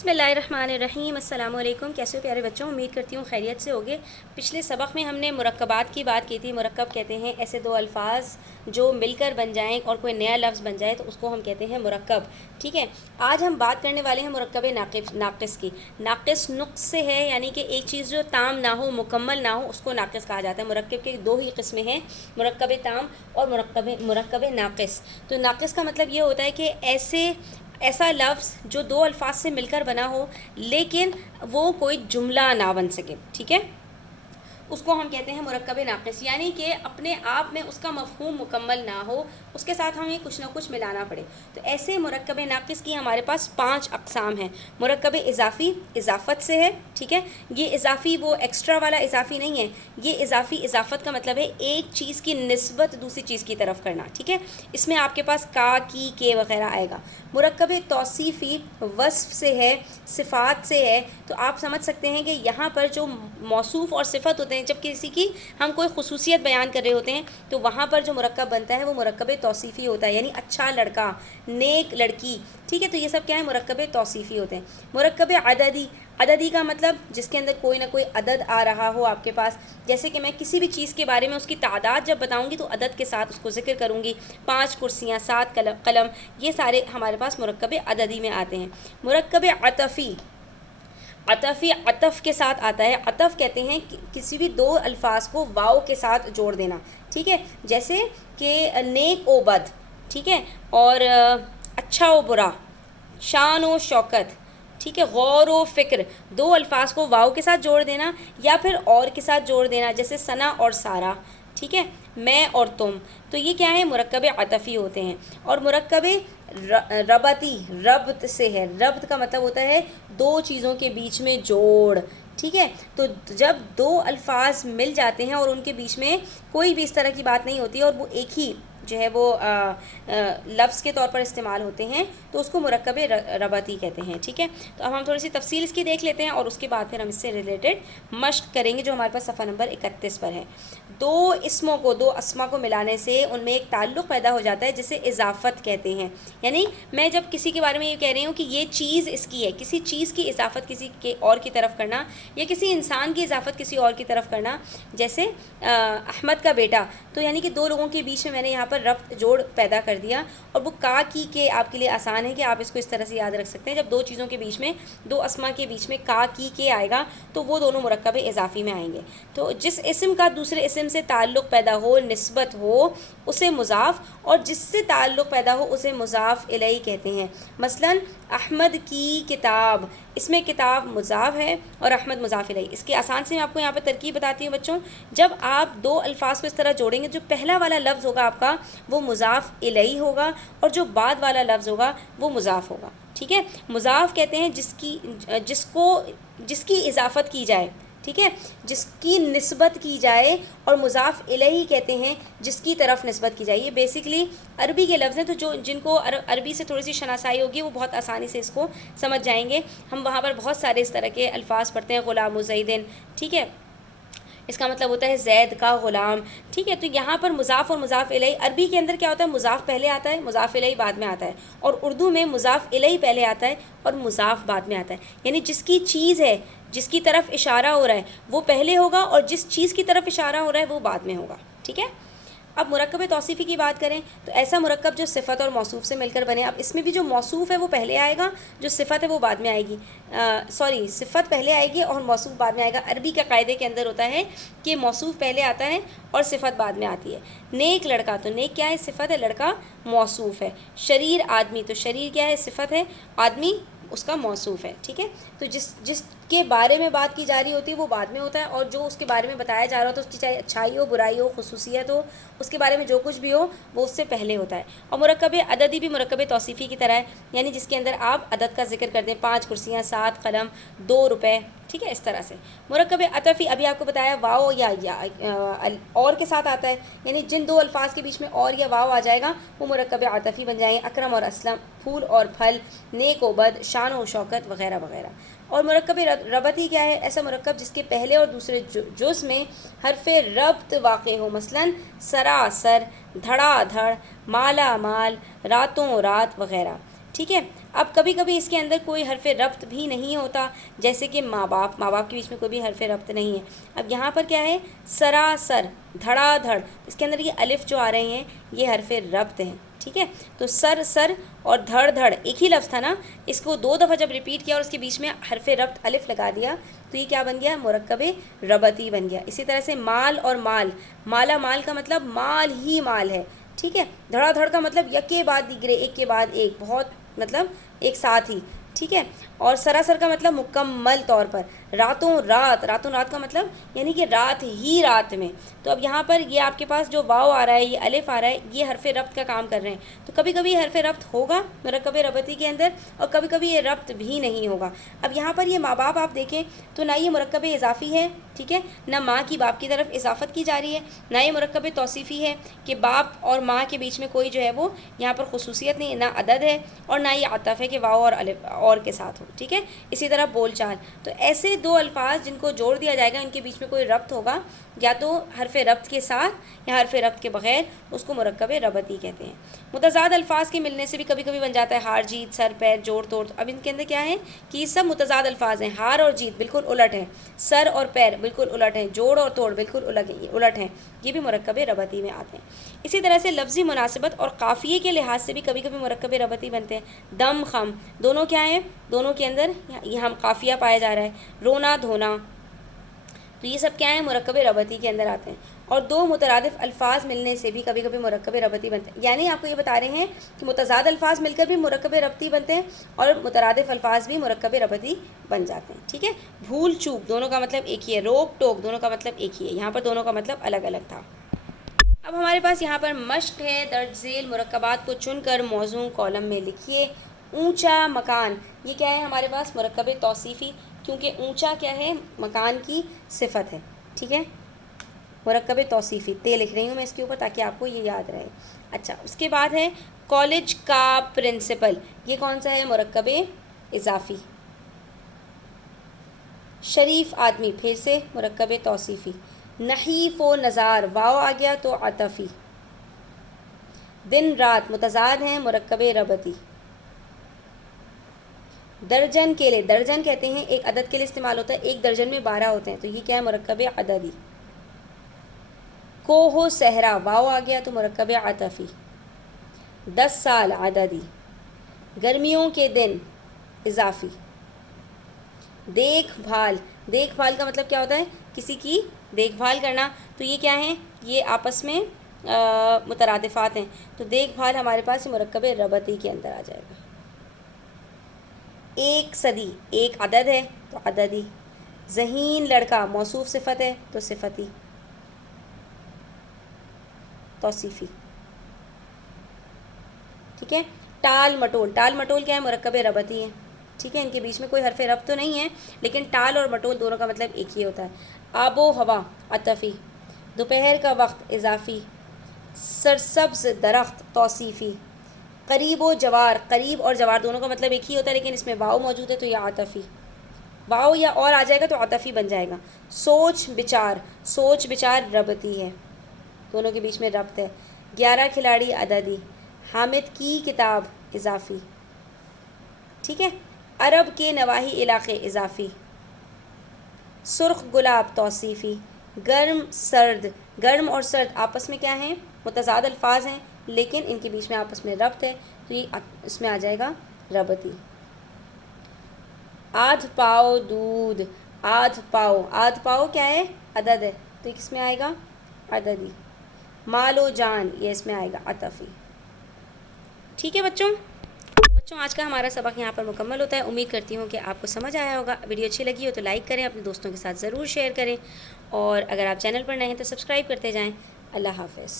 बिस्मिल्लाहिर्रहमानिर्रहीम। अस्सलाम वालेकुम। कैसे हो प्यारे बच्चों, उम्मीद करती हूँ खैरियत से होगे। पिछले सबक में हमने मुरक्कबात की बात की थी। मुरक्कब कहते हैं ऐसे दो अल्फाज जो मिलकर बन जाएं और कोई नया लफ्ज़ बन जाए तो उसको हम कहते हैं मुरक्कब। ठीक है, आज हम बात करने वाले हैं मुरक्कब नाक़िस की। नाक़िस नुक्स से है, यानी कि एक चीज़ जो ताम ना हो, मुकम्मल ना हो, उसको नाक़िस कहा जाता है। मुरक्कब के दो ही किस्में हैं, मुरक्कब ताम और मुरक्कब नाक़िस। तो नाक़िस का मतलब ये होता है कि ऐसा लफ्ज़ जो दो अल्फाज से मिलकर बना हो लेकिन वो कोई जुमला ना बन सके। ठीक है, उसको हम कहते हैं मुरक्कब नाक़िस, यानी कि अपने आप में उसका मफ़हूम मुकम्मल ना हो, उसके साथ हमें कुछ ना कुछ मिलाना पड़े। तो ऐसे मुरक्कब नाक़िस की हमारे पास 5 अक़साम हैं। मुरक्कब इज़ाफ़ी, इज़ाफ़त से है। ठीक है, ये इज़ाफ़ी वो एक्स्ट्रा वाला इज़ाफ़ी नहीं है, ये इज़ाफ़ी, इज़ाफ़त का मतलब है एक चीज़ की निस्बत दूसरी चीज़ की तरफ करना। ठीक है, इसमें आपके पास का, की, के वग़ैरह आएगा। मुरक्कब तौसीफ़ी वस्फ़ से है, सिफ़ात से है। तो आप समझ सकते हैं कि यहाँ पर जो मौसूफ़ और सिफ़त होते हैं, जब किसी की हम कोई ख़ुसूसियत बयान कर रहे होते हैं तो वहाँ पर जो मुरक्कब बनता है वो मुरक्कब तौसीफ़ी होता है, यानी अच्छा लड़का, नेक लड़की। ठीक है, तो ये सब क्या है, मुरक्कब तौसीफ़ी होते हैं। मुरक्कब अददी, अददी का मतलब जिसके अंदर कोई ना कोई अदद आ रहा हो आपके पास। जैसे कि मैं किसी भी चीज़ के बारे में उसकी तादाद जब बताऊंगी तो अदद के साथ उसको ज़िक्र करूंगी। 5 कुर्सियाँ, 7 कलम, ये सारे हमारे पास मुरक्कब अददी में आते हैं। मुरक्कब अतफ़ी, अतफ़ी अतफ़ के साथ आता है। अतफ़ कहते हैं कि किसी भी दो अल्फाज को वाव के साथ जोड़ देना। ठीक है, जैसे कि नेक ओ बद, ठीक है, और अच्छा ओ बुरा, शान ओ शौकत, ठीक है, गौर व फ़िक्र, दो अल्फाज को वाव के साथ जोड़ देना या फिर और के साथ जोड़ देना, जैसे सना और सारा। ठीक है, मैं और तुम। तो ये क्या है, मुरक्कब अतफ़ी होते हैं। और मुरक्कब रबती, रब्त से है। रब्त का मतलब होता है दो चीज़ों के बीच में जोड़। ठीक है, तो जब दो अल्फाज मिल जाते हैं और उनके बीच में कोई भी इस तरह की बात नहीं होती और वो एक ही जो है वो लफ्ज़ के तौर पर इस्तेमाल होते हैं तो उसको मुरक्कब रबती कहते हैं। ठीक है, तो अब हम थोड़ी सी तफसील इसकी देख लेते हैं और उसके बाद फिर हम इससे रिलेटेड मश्क करेंगे जो हमारे पास सफ़ा नंबर 31 पर है। दो इसमों को, दो अस्मा को मिलाने से उनमें एक ताल्लुक़ पैदा हो जाता है जिसे इज़ाफ़त कहते हैं। यानी मैं जब किसी के बारे में ये कह रही हूँ कि ये चीज़ इसकी है, किसी चीज़ की इज़ाफ़त किसी के और की तरफ करना या किसी इंसान की इज़ाफ़त किसी और की तरफ करना, जैसे अहमद का बेटा, तो यानी कि दो लोगों के बीच में मैंने यहाँ पर रब्त जोड़ पैदा कर दिया। और वो का, की, के आपके लिए आसान है कि आप इसको इस तरह से याद रख सकते हैं। जब दो चीज़ों के बीच में, दो अस्मा के बीच में का, की, के आएगा तो वो दोनों मुरक्कब इज़ाफ़ी में आएंगे। तो जिस इस्म का दूसरे इस्म से ताल्लुक़ पैदा हो, निस्बत हो, उसे मुज़ाफ़, और जिससे ताल्लुक़ पैदा हो उसे मुज़ाफ़ इलैही कहते हैं। मसलन अहमद की किताब, इसमें किताब मुज़ाफ़ है और अहमद मुज़ाफ़ इलैही। इसके आसान से मैं आपको यहाँ पर तरकीब बताती हूँ बच्चों। जब आप दो अल्फाज को इस तरह जोड़ेंगे, जो पहला वाला लफ्ज़ होगा आपका वो मुज़ाफ़ इलैही होगा और जो बाद वाला लफ्ज़ होगा वो मुज़ाफ़ होगा। ठीक है, मुज़ाफ़ कहते हैं जिसकी इज़ाफ़त की जाए, ठीक है, जिसकी निस्बत की जाए, और मुज़ाफ़ इलैही कहते हैं जिसकी तरफ निस्बत की जाए। ये बेसिकली अरबी के लफ्ज़ हैं, तो जिनको अरबी से थोड़ी सी शनासाई होगी वो बहुत आसानी से इसको समझ जाएंगे। हम वहाँ पर बहुत सारे इस तरह के अल्फाज पढ़ते हैं, ग़ुलाम ज़ैदिन, ठीक है, इसका मतलब होता है ज़ैद का ग़ुलाम। ठीक है, तो यहाँ पर मुज़ाफ़ और मुज़ाफ़ इलैही, अरबी के अंदर क्या होता है, मुज़ाफ़ पहले आता है, मुज़ाफ़ इलैही बाद में आता है, और उर्दू में मुज़ाफ़ इलैही पहले आता है और मुज़ाफ़ बाद में आता है। यानी जिसकी चीज़ है, जिसकी तरफ इशारा हो रहा है वो पहले होगा और जिस चीज़ की तरफ इशारा हो रहा है वो बाद में होगा। ठीक है, अब मुरक्कब तौसीफ़ी की बात करें तो ऐसा मुरक्कब जो सिफ़त और मौसूफ़ से मिलकर बने। अब इसमें भी जो मौसूफ़ है वो पहले आएगा, जो सिफ़त है वो बाद में आएगी। सिफ़त पहले आएगी और मौसूफ़ बाद में आएगा। अरबी के कायदे के अंदर होता है कि मौसूफ़ पहले आता है और सिफ़त बाद में आती है। नेक लड़का, तो नेक क्या है, सिफ़त है, लड़का मौसूफ़ है। शरीर आदमी, तो शरीर क्या है, सिफ़त है, आदमी उसका मौसूफ़ है। ठीक है, तो जिसके बारे में बात की जा रही होती है वो बाद में होता है, और जो उसके बारे में बताया जा रहा होता है उसकी चाहे अच्छाई हो, बुराई हो, खुसूसियत हो, उसके बारे में जो कुछ भी हो वो उससे पहले होता है। और मुरक्कब अददी भी मुरक्कब तौसीफ़ी की तरह है, यानी जिसके अंदर आप अदद का जिक्र कर दें, 5 कुर्सियाँ, 7 कलम, 2 रुपए। ठीक है, इस तरह से। मुरक्कब अतफ़ी अभी आपको बताया वाव या और के साथ आता है, यानी जिन दो अल्फाज के बीच में और या वाव आ जाएगा वो मुरक्कब अतफ़ी बन जाएंगे। अकरम और असलम, फूल और फल, नेक व बद, शान व शौकत वग़ैरह वग़ैरह। और मुरक्कब रबती क्या है, ऐसा मुरक्कब जिसके पहले और दूसरे जुज़ में हरफ रब्त वाक़ हो। मसलन सरासर, धड़ाधड़, माला माल, रातों रात वग़ैरह। ठीक है, اب کبھی کبھی اس کے اندر کوئی حرف ربط بھی نہیں ہوتا، جیسے کہ ماں باپ کے بیچ میں کوئی بھی حرف ربط نہیں ہے۔ اب یہاں پر کیا ہے، سراسر، دھڑا دھڑ، اس کے اندر یہ الف جو آ رہے ہیں یہ حرف ربط ہیں، ٹھیک ہے۔ تو سر سر اور دھڑ دھڑ ایک ہی لفظ تھا نا، اس کو 2 دفعہ جب ریپیٹ کیا اور اس کے بیچ میں حرف ربط الف لگا دیا تو یہ کیا بن گیا، مرکب ربطی بن گیا۔ اسی طرح سے مال اور مال، مالا مال کا مطلب مال ہی مال ہے، ٹھیک ہے۔ دھڑا دھڑ کا مطلب یک کے بعد دیگرے، ایک کے بعد ایک، بہت مطلب ایک ساتھ ہی، ٹھیک ہے۔ اور سراسر کا مطلب مکمل طور پر، راتوں رات کا مطلب یعنی کہ رات ہی رات میں۔ تو اب یہاں پر یہ آپ کے پاس جو واو آ رہا ہے، یہ الف آ رہا ہے، یہ حرف ربط کا کام کر رہے ہیں۔ تو کبھی کبھی حرف ربط ہوگا مرکب ربطی کے اندر اور کبھی کبھی یہ ربط بھی نہیں ہوگا۔ اب یہاں پر یہ ماں باپ آپ دیکھیں تو نہ یہ مرکب اضافی ہے، ٹھیک ہے، نہ ماں کی باپ کی طرف اضافت کی جا رہی ہے، نہ یہ مرکب توصیفی ہے کہ باپ اور ماں کے بیچ میں کوئی جو ہے وہ یہاں پر خصوصیت نہیں ہے، نہ عدد ہے، اور نہ یہ عطف ہے کہ واو اور الف اور کے ساتھ ہو، ٹھیک ہے۔ اسی طرح بول چال، تو ایسے 2 الفاظ جن کو جوڑ دیا جائے گا، ان کے بیچ میں کوئی ربط ہوگا، یا تو حرف ربط کے ساتھ یا حرف ربط کے بغیر، اس کو مرکب ربطی کہتے ہیں۔ متضاد الفاظ کے ملنے سے بھی کبھی کبھی بن جاتا ہے ہار جیت، سر پیر، جوڑ توڑ۔ اب ان کے اندر کیا ہے کہ یہ سب متضاد الفاظ ہیں، ہار اور جیت بالکل الٹ ہیں، سر اور پیر بالکل الٹ ہیں، جوڑ اور توڑ بالکل الٹ ہیں، یہ بھی مرکب ربطی میں آتے ہیں۔ اسی طرح سے لفظی مناسبت اور قافیے کے لحاظ سے بھی کبھی کبھی مرکب ربطی بنتے ہیں۔ دم خم دونوں کیا ہیں، دونوں کے اندر یہاں قافیہ پایا جا رہا ہے، رونا دھونا، تو یہ سب کیا ہیں، مرکب ربطی کے اندر آتے ہیں۔ اور 2 مترادف الفاظ ملنے سے بھی کبھی کبھی مرکب ربطی بنتے ہیں، یعنی آپ کو یہ بتا رہے ہیں کہ متضاد الفاظ مل کر بھی مرکب ربطی بنتے ہیں اور مترادف الفاظ بھی مرکب ربطی بن جاتے ہیں، ٹھیک ہے۔ بھول چوک دونوں کا مطلب ایک ہی ہے، روک ٹوک دونوں کا مطلب ایک ہی ہے، یہاں پر دونوں کا مطلب الگ الگ تھا۔ اب ہمارے پاس یہاں پر مشق ہے، درج ذیل مرکبات کو چن کر موزوں کالم میں لکھیے۔ اونچا مکان، یہ کیا ہے ہمارے پاس، مرکب توصیفی، کیونکہ اونچا کیا ہے، مکان کی صفت ہے، ٹھیک ہے، مرکب توصیفی، لکھ رہی ہوں میں اس کے اوپر تاکہ آپ کو یہ یاد رہے۔ اچھا، اس کے بعد ہے کالج کا پرنسپل، یہ کون سا ہے، مرکب اضافی۔ شریف آدمی، پھر سے مرکب توصیفی۔ نحیف و نزار، واو آ گیا تو عطفی۔ دن رات متضاد ہیں، مرکب ربطی۔ درجن کیلے، درجن کہتے ہیں ایک عدد کے لیے استعمال ہوتا ہے، ایک درجن میں 12 ہوتے ہیں، تو یہ کیا ہے، مرکب عددی۔ کوہ صحرا، واو آ گیا تو مرکب عطفی۔ 10 سال عددی۔ گرمیوں کے دن اضافی۔ دیکھ بھال، دیکھ بھال کا مطلب کیا ہوتا ہے، کسی کی دیکھ بھال کرنا، تو یہ کیا ہیں، یہ آپس میں مترادفات ہیں، تو دیکھ بھال ہمارے پاس مرکب ربطی کے اندر آ جائے گا۔ ایک صدی، ایک عدد ہے تو عددی۔ ذہین لڑکا، موصوف صفت ہے تو صفتی توصیفی، ٹھیک ہے۔ ٹال مٹول، ٹال مٹول کیا ہے، مرکب ربطی ہے، ٹھیک ہے، ان کے بیچ میں کوئی حرف ربط تو نہیں ہے، لیکن ٹال اور مٹول دونوں کا مطلب ایک ہی ہوتا ہے۔ آب و ہوا عطفی۔ دوپہر کا وقت اضافی۔ سرسبز درخت توصیفی۔ قریب و جوار، قریب اور جوار دونوں کا مطلب ایک ہی ہوتا ہے، لیکن اس میں واو موجود ہے تو یہ عطفی، واو یا اور آ جائے گا تو عطفی بن جائے گا۔ سوچ بچار، سوچ بچار ربطی ہے، دونوں کے بیچ میں ربط ہے۔ 11 کھلاڑی عددی۔ حامد کی کتاب اضافی، ٹھیک ہے۔ عرب کے نواحی علاقے اضافی۔ سرخ گلاب توصیفی۔ گرم سرد، گرم اور سرد آپس میں کیا ہیں، متضاد الفاظ ہیں، لیکن ان کے بیچ میں آپس میں ربط ہے، تو یہ اس میں آ جائے گا ربطی۔ آدھ پاؤ دودھ، آدھ پاؤ، آدھ پاؤ کیا ہے، عدد ہے، تو یہ کس میں آئے گا، عددی۔ مال و جان، یہ اس میں آئے گا عطفی، ٹھیک ہے بچوں۔ آج کا ہمارا سبق یہاں پر مکمل ہوتا ہے، امید کرتی ہوں کہ آپ کو سمجھ آیا ہوگا۔ ویڈیو اچھی لگی ہو تو لائک کریں، اپنے دوستوں کے ساتھ ضرور شیئر کریں، اور اگر آپ چینل پر نئے ہیں تو سبسکرائب کرتے جائیں۔ اللہ حافظ۔